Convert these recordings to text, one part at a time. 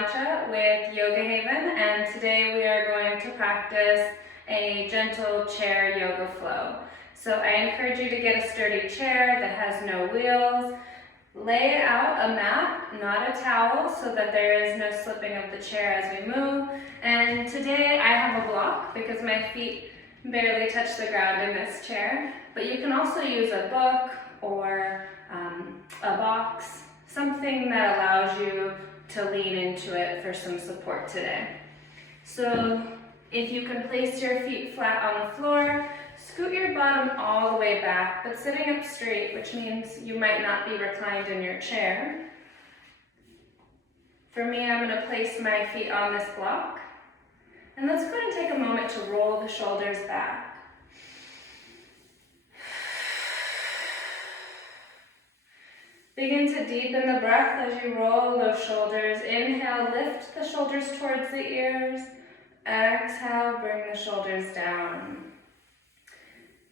Mancha with Yoga Haven, and today we are going to practice a gentle chair yoga flow. So I encourage you to get a sturdy chair that has no wheels. Lay out a mat, not a towel, so that there is no slipping of the chair as we move. And today I have a block because my feet barely touch the ground in this chair. But you can also use a book or a box, something that allows you to lean into it for some support today. So if you can place your feet flat on the floor, scoot your bottom all the way back, but sitting up straight, which means you might not be reclined in your chair. For me, I'm going to place my feet on this block. And let's go ahead and take a moment to roll the shoulders back. Begin to deepen the breath as you roll those shoulders. Inhale, lift the shoulders towards the ears. Exhale, bring the shoulders down.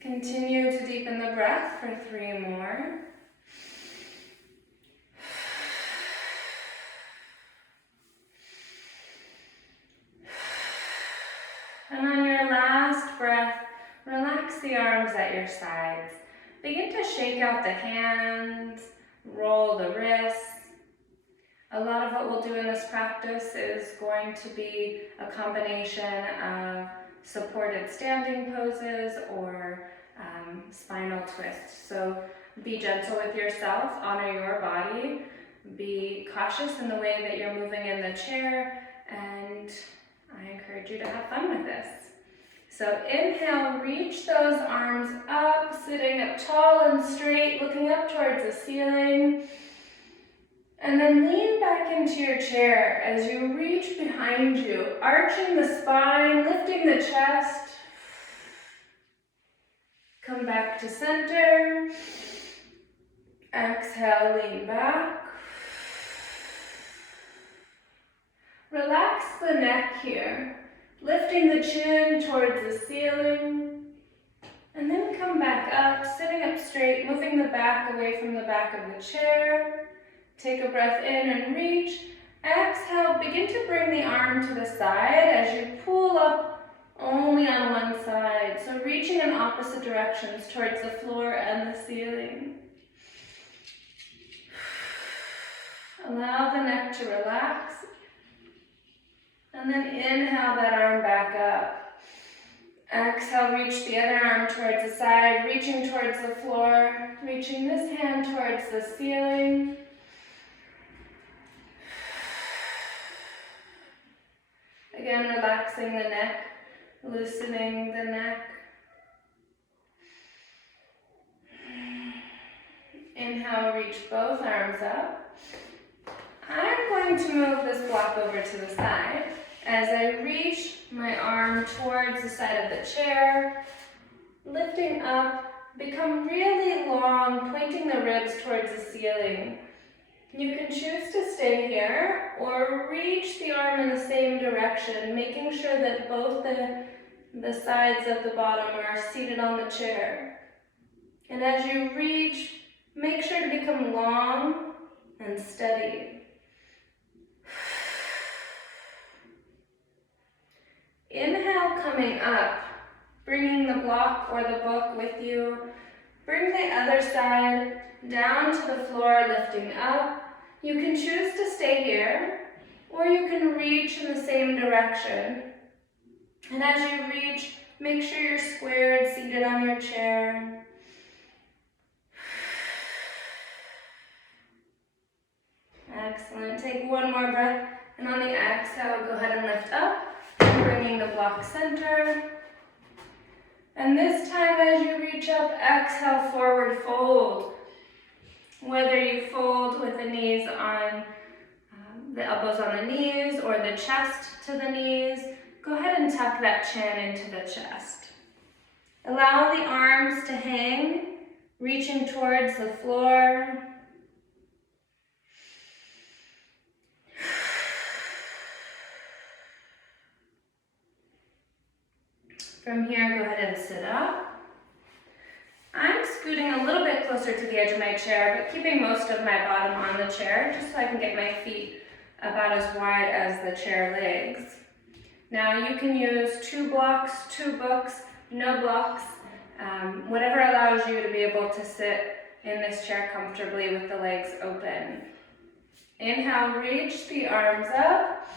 Continue to deepen the breath for 3 more. And on your last breath, relax the arms at your sides. Begin to shake out the hands, roll the wrists. A lot of what we'll do in this practice is going to be a combination of supported standing poses or spinal twists. So be gentle with yourself, honor your body, be cautious in the way that you're moving in the chair, and I encourage you to have fun with this. So inhale, reach those arms up, sitting up tall and straight, looking up towards the ceiling. And then lean back into your chair as you reach behind you, arching the spine, lifting the chest. Come back to center. Exhale, lean back. Relax the neck here, lifting the chin towards the ceiling. And then come back up, sitting up straight, moving the back away from the back of the chair. Take a breath in and reach. Exhale, begin to bring the arm to the side as you pull up only on one side. So reaching in opposite directions towards the floor and the ceiling. Allow the neck to relax. And then inhale that arm back up. Exhale, reach the other arm towards the side, reaching towards the floor, reaching this hand towards the ceiling. Again, relaxing the neck, loosening the neck. Inhale, reach both arms up. I'm going to move this block over to the side as I reach my arm towards the side of the chair, lifting up, become really long, pointing the ribs towards the ceiling. You can choose to stay here or reach the arm in the same direction, making sure that both the sides of the bottom are seated on the chair. And as you reach, make sure to become long and steady. Inhale, coming up, bringing the block or the book with you. Bring the other side down to the floor, lifting up. You can choose to stay here, or you can reach in the same direction. And as you reach, make sure you're squared, seated on your chair. Excellent. Take one more breath, and on the exhale, go ahead and lift up, bringing the block center. And this time as you reach up, exhale, forward fold. Whether you fold with the knees on, the elbows on the knees or the chest to the knees, go ahead and tuck that chin into the chest. Allow the arms to hang, reaching towards the floor. From here, go ahead and sit up. I'm scooting a little bit closer to the edge of my chair, but keeping most of my bottom on the chair, just so I can get my feet about as wide as the chair legs. Now you can use 2 blocks, 2 books, no blocks, whatever allows you to be able to sit in this chair comfortably with the legs open. Inhale, reach the arms up.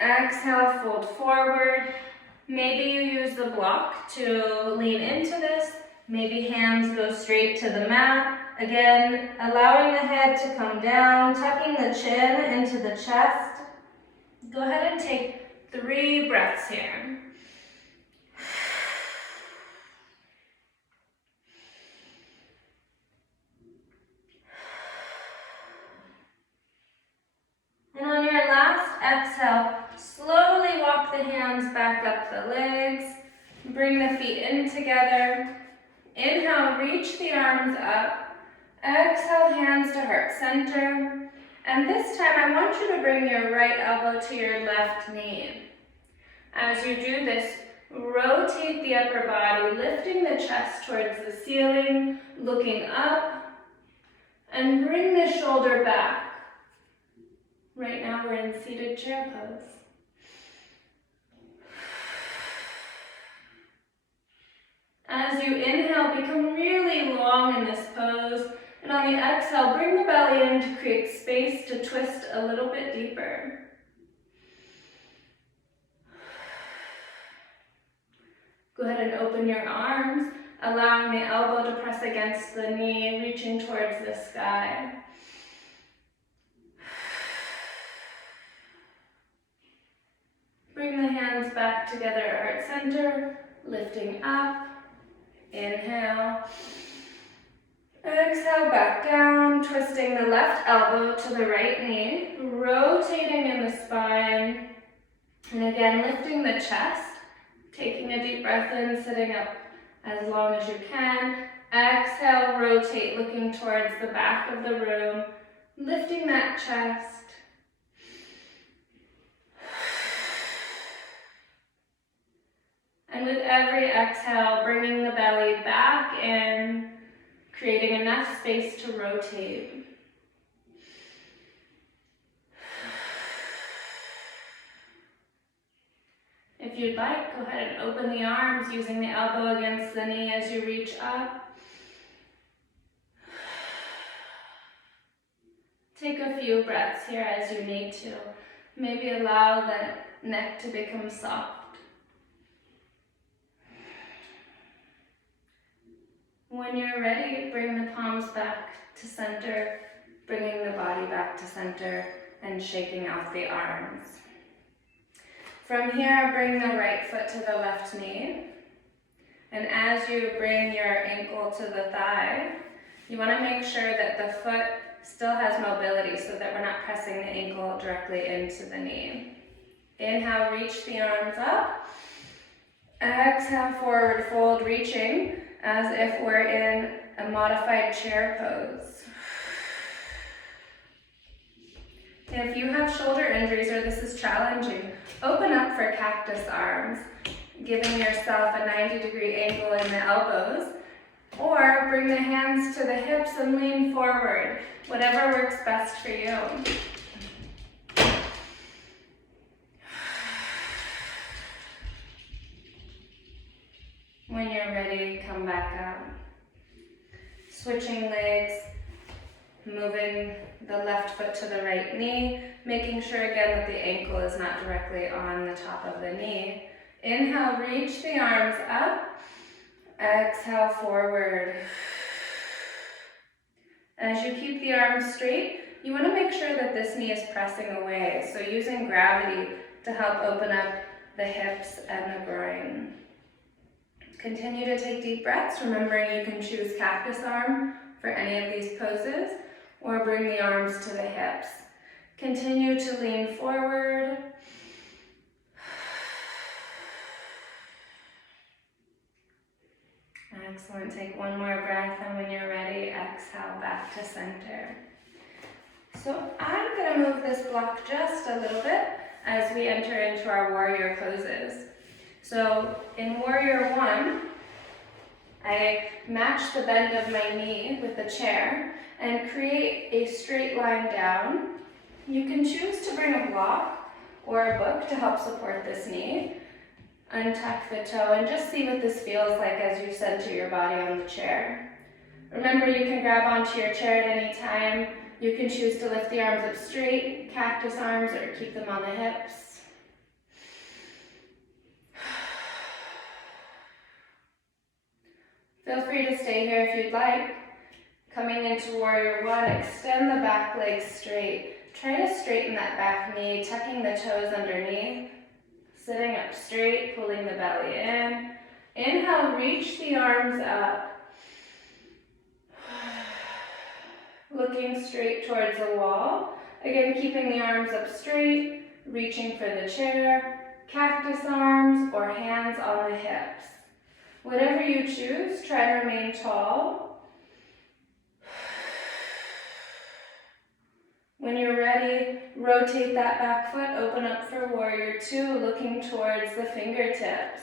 Exhale, fold forward. Maybe you use the block to lean into this. Maybe hands go straight to the mat. Again, allowing the head to come down, tucking the chin into the chest. Go ahead and take 3 breaths here. And on your last exhale, slowly walk the hands back up the legs. Bring the feet in together. Inhale, reach the arms up. Exhale, hands to heart center. And this time I want you to bring your right elbow to your left knee. As you do this, rotate the upper body, lifting the chest towards the ceiling, looking up, and bring the shoulder back. Right now we're in seated chair pose. As you inhale, become really long in this pose, and on the exhale, bring the belly in to create space to twist a little bit deeper. Go ahead and open your arms, allowing the elbow to press against the knee, reaching towards the sky. Bring the hands back together at heart center, lifting up. Inhale. Exhale, back down, twisting the left elbow to the right knee, rotating in the spine, and again, lifting the chest, taking a deep breath in, sitting up as long as you can. Exhale, rotate, looking towards the back of the room, lifting that chest. And with every exhale, bringing the belly back in, creating enough space to rotate. If you'd like, go ahead and open the arms using the elbow against the knee as you reach up. Take a few breaths here as you need to. Maybe allow the neck to become soft. When you're ready, bring the palms back to center, bringing the body back to center and shaking out the arms. From here, bring the right foot to the left knee. And as you bring your ankle to the thigh, you want to make sure that the foot still has mobility so that we're not pressing the ankle directly into the knee. Inhale, reach the arms up. Exhale, forward fold, reaching as if we're in a modified chair pose. If you have shoulder injuries or this is challenging, open up for cactus arms, giving yourself a 90-degree angle in the elbows, or bring the hands to the hips and lean forward, whatever works best for you. When you're ready, come back up. Switching legs, moving the left foot to the right knee, making sure again that the ankle is not directly on the top of the knee. Inhale, reach the arms up. Exhale, forward. As you keep the arms straight, you want to make sure that this knee is pressing away. So using gravity to help open up the hips and the groin. Continue to take deep breaths, remembering you can choose cactus arm for any of these poses, or bring the arms to the hips. Continue to lean forward. Excellent, take one more breath, and when you're ready, exhale back to center. So I'm gonna move this block just a little bit as we enter into our warrior poses. So in Warrior 1, I match the bend of my knee with the chair and create a straight line down, You can choose to bring a block or a book to help support this knee. Untuck the toe and just see what this feels like as you center your body on the chair. Remember, you can grab onto your chair at any time. You can choose to lift the arms up straight, cactus arms, or keep them on the hips. Feel free to stay here if you'd like. Coming into warrior one, extend the back leg straight. Try to straighten that back knee, tucking the toes underneath. Sitting up straight, pulling the belly in. Inhale, reach the arms up. Looking straight towards the wall. Again, keeping the arms up straight, reaching for the chair, cactus arms, or hands on the hips. Whatever you choose, try to remain tall. When you're ready, rotate that back foot, open up for warrior two, looking towards the fingertips.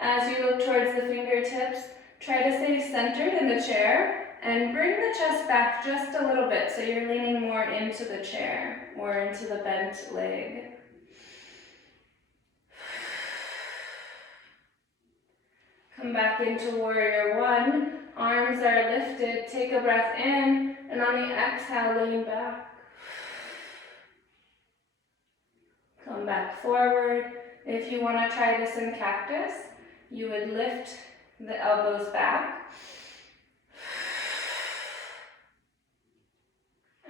As you look towards the fingertips, try to stay centered in the chair and bring the chest back just a little bit so you're leaning more into the chair or into the bent leg. Come back into warrior one. Arms are lifted. Take a breath in, and on the exhale, lean back. Come back forward. If you want to try this in cactus, you would lift the elbows back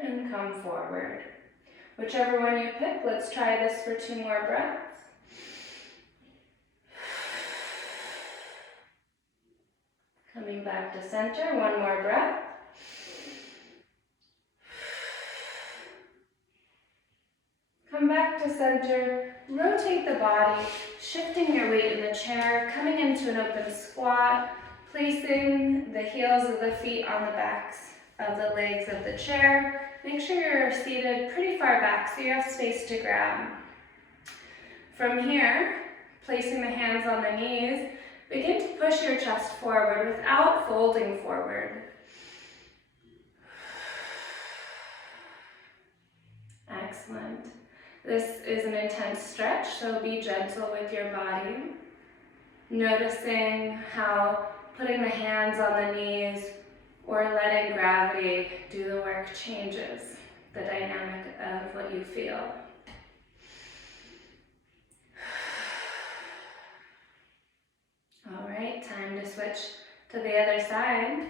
and come forward. Whichever one you pick, let's try this for 2 more breaths. Coming back to center, 1 more breath. Come back to center, rotate the body, shifting your weight in the chair, coming into an open squat, placing the heels of the feet on the backs of the legs of the chair. Make sure you're seated pretty far back so you have space to grab. From here, placing the hands on the knees, begin to push your chest forward without folding forward. Excellent. This is an intense stretch, so be gentle with your body. Noticing how putting the hands on the knees or letting gravity do the work changes the dynamic of what you feel. All right, time to switch to the other side.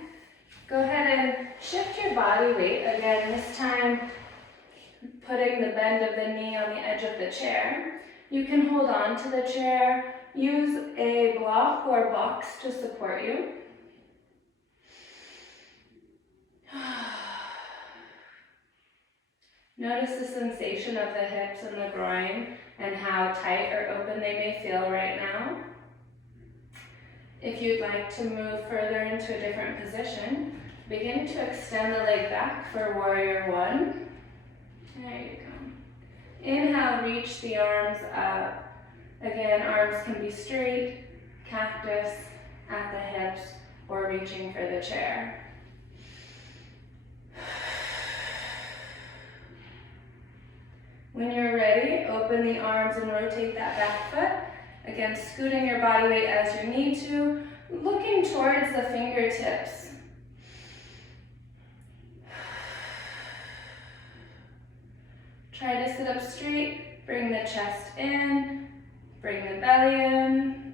Go ahead and shift your body weight. Again, this time putting the bend of the knee on the edge of the chair. You can hold on to the chair. Use a block or box to support you. Notice the sensation of the hips and the groin and how tight or open they may feel right now. If you'd like to move further into a different position, begin to extend the leg back for warrior one. There you go. Inhale, reach the arms up. Again, arms can be straight, cactus at the hips, or reaching for the chair. When you're ready, open the arms and rotate that back foot. Again, scooting your body weight as you need to, looking towards the fingertips. Try to sit up straight, bring the chest in, bring the belly in.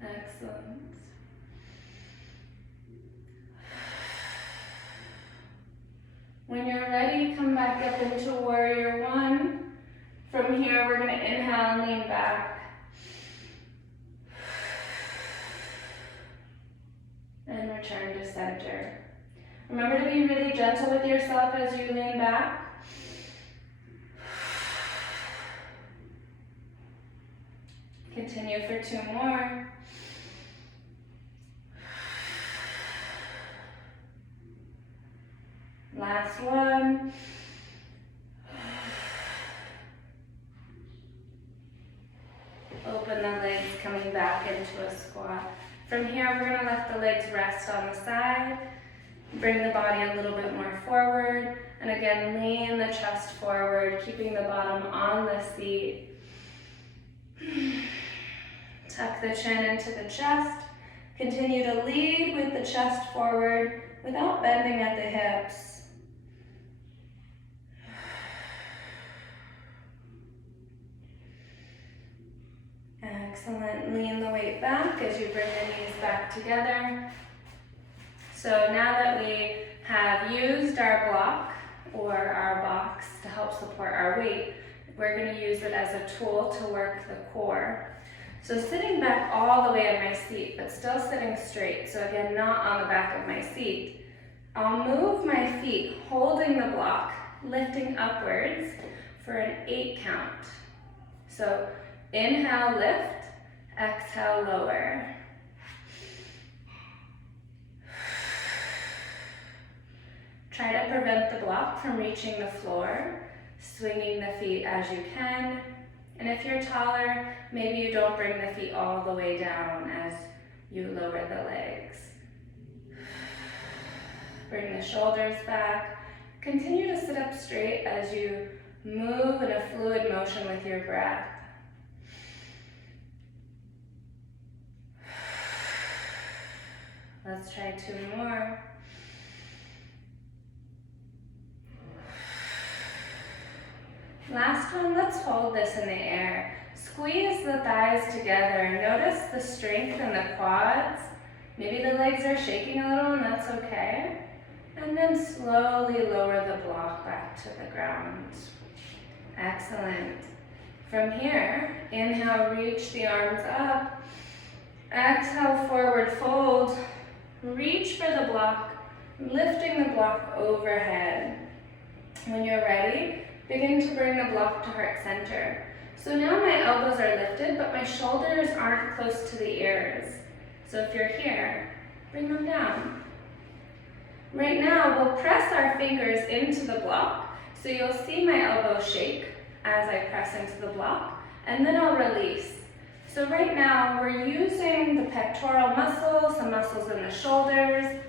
Excellent. When you're ready, come back up into warrior one. From here, we're going to inhale and lean back. And return to center. Remember to be really gentle with yourself as you lean back. Continue for 2 more. Last one. Open the legs, coming back into a squat. From here, we're going to let the legs rest on the side. Bring the body a little bit more forward. And again, lean the chest forward, keeping the bottom on the seat. Tuck the chin into the chest. Continue to lead with the chest forward without bending at the hips. Excellent. Lean the weight back as you bring the knees back together. So now that we have used our block or our box to help support our weight, we're going to use it as a tool to work the core. So sitting back all the way in my seat, but still sitting straight. So again, not on the back of my seat. I'll move my feet, holding the block, lifting upwards for an 8 count. So inhale, lift, exhale, lower. Try to prevent the block from reaching the floor, swinging the feet as you can. And if you're taller, maybe you don't bring the feet all the way down as you lower the legs. Bring the shoulders back. Continue to sit up straight as you move in a fluid motion with your breath. Let's try 2 more. Last one, let's hold this in the air. Squeeze the thighs together. Notice the strength in the quads. Maybe the legs are shaking a little, and that's okay. And then slowly lower the block back to the ground. Excellent. From here, inhale, reach the arms up. Exhale, forward fold. Reach for the block, lifting the block overhead. When you're ready, begin to bring the block to heart center. So now my elbows are lifted, but my shoulders aren't close to the ears. So if you're here, bring them down. Right now, we'll press our fingers into the block. So you'll see my elbow shake as I press into the block, and then I'll release. So right now, we're using the pectoral muscles, some muscles in the shoulders.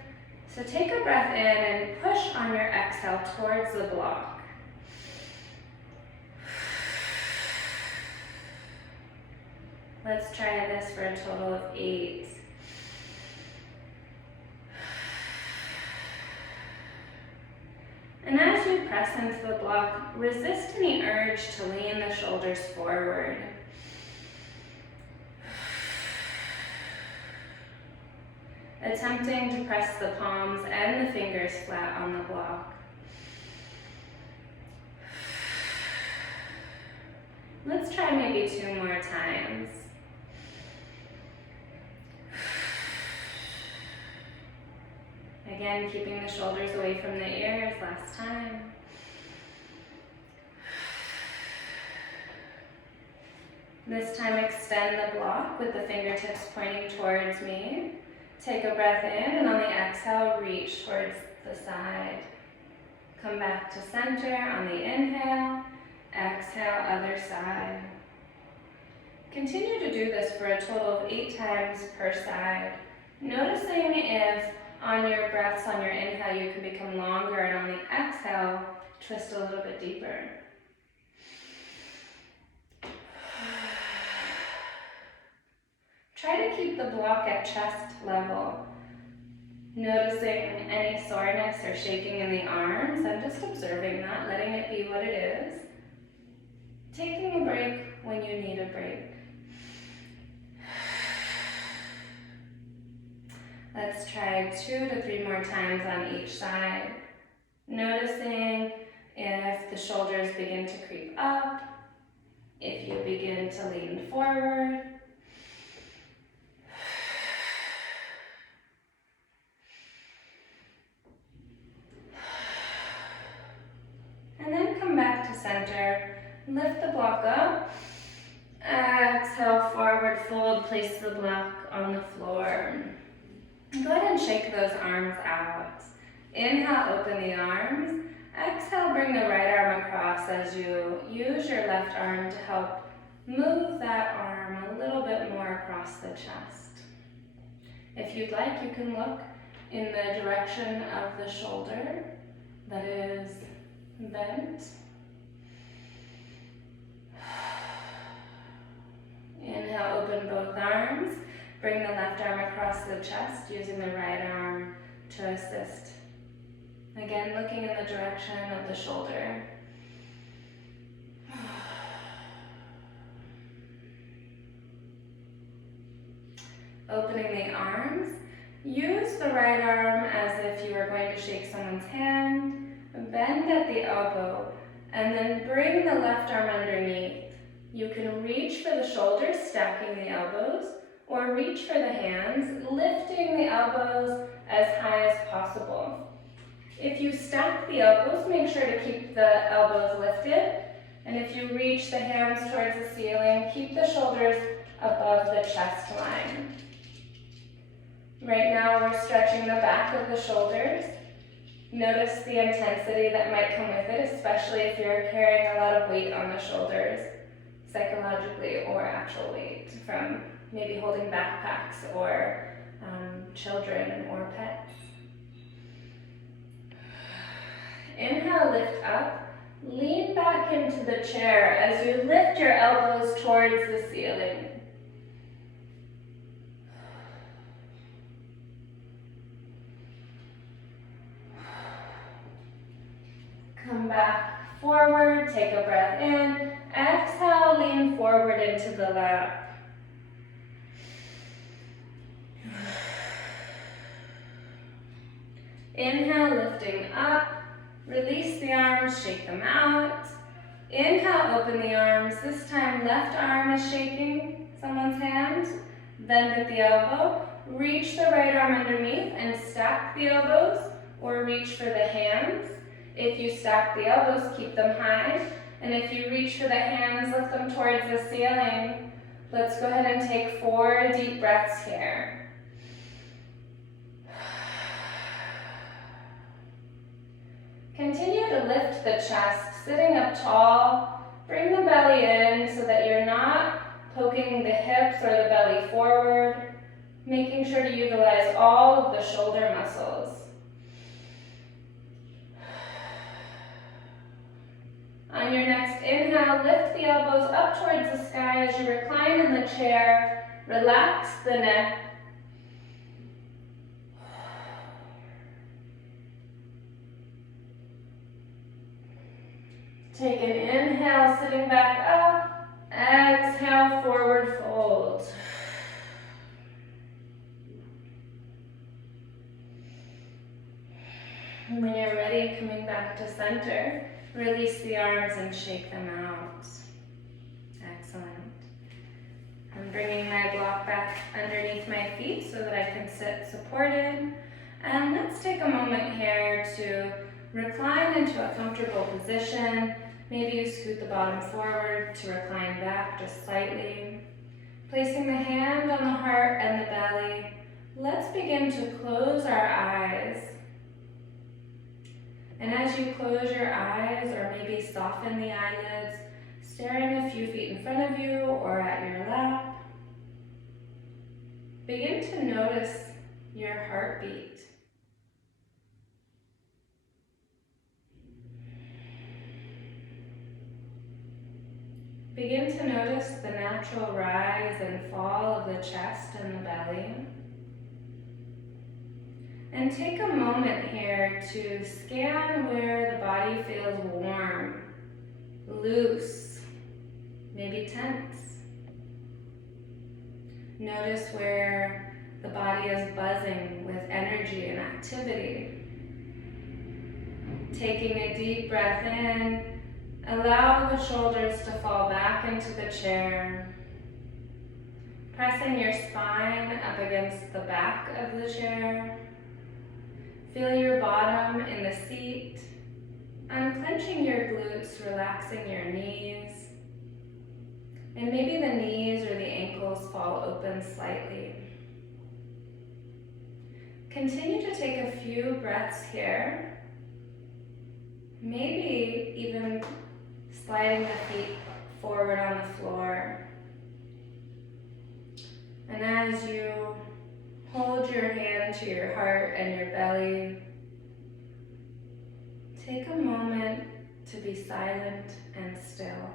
So take a breath in and push on your exhale towards the block. Let's try this for a total of 8. And as you press into the block, resist any urge to lean the shoulders forward. Attempting to press the palms and the fingers flat on the block. Let's try maybe 2 more times. Again, keeping the shoulders away from the ears, last time. This time, extend the block with the fingertips pointing towards me. Take a breath in, and on the exhale, reach towards the side. Come back to center on the inhale. Exhale, other side. Continue to do this for a total of 8 times per side. Noticing if on your breaths, on your inhale, you can become longer, and on the exhale, twist a little bit deeper. Try to keep the block at chest level. Noticing any soreness or shaking in the arms, I'm just observing that, letting it be what it is. Taking a break when you need a break. Let's try 2 to 3 more times on each side. Noticing if the shoulders begin to creep up, if you begin to lean forward. And then come back to center. Lift the block up. Exhale, forward fold. Place the block on the floor. Go ahead and shake those arms out. Inhale, open the arms. Exhale, bring the right arm across as you use your left arm to help move that arm a little bit more across the chest. If you'd like, you can look in the direction of the shoulder that is Bring the left arm across the chest, using the right arm to assist. Again, looking in the direction of the shoulder. Opening the arms. Use the right arm as if you were going to shake someone's hand. Bend at the elbow, and then bring the left arm underneath. You can reach for the shoulders, stacking the elbows, or reach for the hands, lifting the elbows as high as possible. If you stack the elbows, make sure to keep the elbows lifted. And if you reach the hands towards the ceiling, keep the shoulders above the chest line. Right now we're stretching the back of the shoulders. Notice the intensity that might come with it, especially if you're carrying a lot of weight on the shoulders, psychologically or actual weight from maybe holding backpacks or children or pets. Inhale, lift up. Lean back into the chair as you lift your elbows towards the ceiling. Come back forward, take a breath in. Exhale, lean forward into the lap. Inhale, lifting up. Release the arms, shake them out. Inhale, open the arms. This time, left arm is shaking someone's hand. Bend at the elbow. Reach the right arm underneath and stack the elbows, or reach for the hands. If you stack the elbows, keep them high. And if you reach for the hands, lift them towards the ceiling. Let's go ahead and take 4 deep breaths here. Continue to lift the chest, sitting up tall. Bring the belly in so that you're not poking the hips or the belly forward, making sure to utilize all of the shoulder muscles. On your next inhale, lift the elbows up towards the sky as you recline in the chair. Relax the neck. Take an inhale, sitting back up. Exhale, forward fold. When you're ready, coming back to center, release the arms and shake them out. Excellent. I'm bringing my block back underneath my feet so that I can sit supported. And let's take a moment here to recline into a comfortable position. Maybe you scoot the bottom forward to recline back just slightly. Placing the hand on the heart and the belly, let's begin to close our eyes. And as you close your eyes, or maybe soften the eyelids, staring a few feet in front of you or at your lap, begin to notice your heartbeat. Begin to notice the natural rise and fall of the chest and the belly. And take a moment here to scan where the body feels warm, loose, maybe tense. Notice where the body is buzzing with energy and activity. Taking a deep breath in, allow the shoulders to fall back into the chair. Pressing your spine up against the back of the chair. Feel your bottom in the seat, unclenching your glutes, relaxing your knees. And maybe the knees or the ankles fall open slightly. Continue to take a few breaths here. Maybe even sliding the feet forward on the floor. And as you hold your hand to your heart and your belly, take a moment to be silent and still.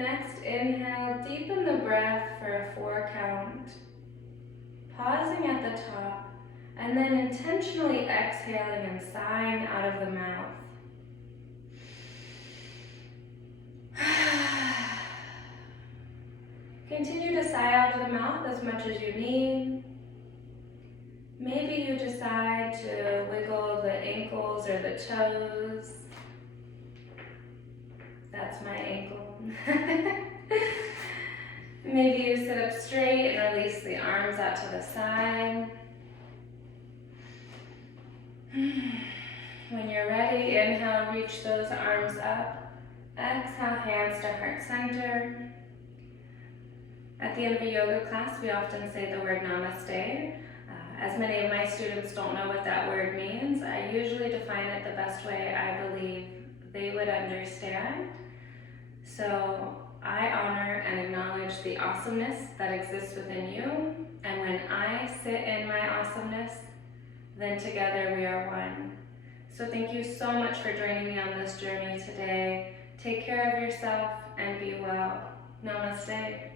And next, inhale, deepen the breath for a 4 count. Pausing at the top, and then intentionally exhaling and sighing out of the mouth. Continue to sigh out of the mouth as much as you need. Maybe you decide to wiggle the ankles or the toes. That's my ankle. Maybe you sit up straight and release the arms out to the side. When you're ready, inhale, reach those arms up. Exhale, hands to heart center. At the end of a yoga class, we often say the word namaste. As many of my students don't know what that word means, I usually define it the best way I believe they would understand. So I honor and acknowledge the awesomeness that exists within you, and when I sit in my awesomeness, then together we are one. So thank you so much for joining me on this journey today. Take care of yourself and be well. Namaste.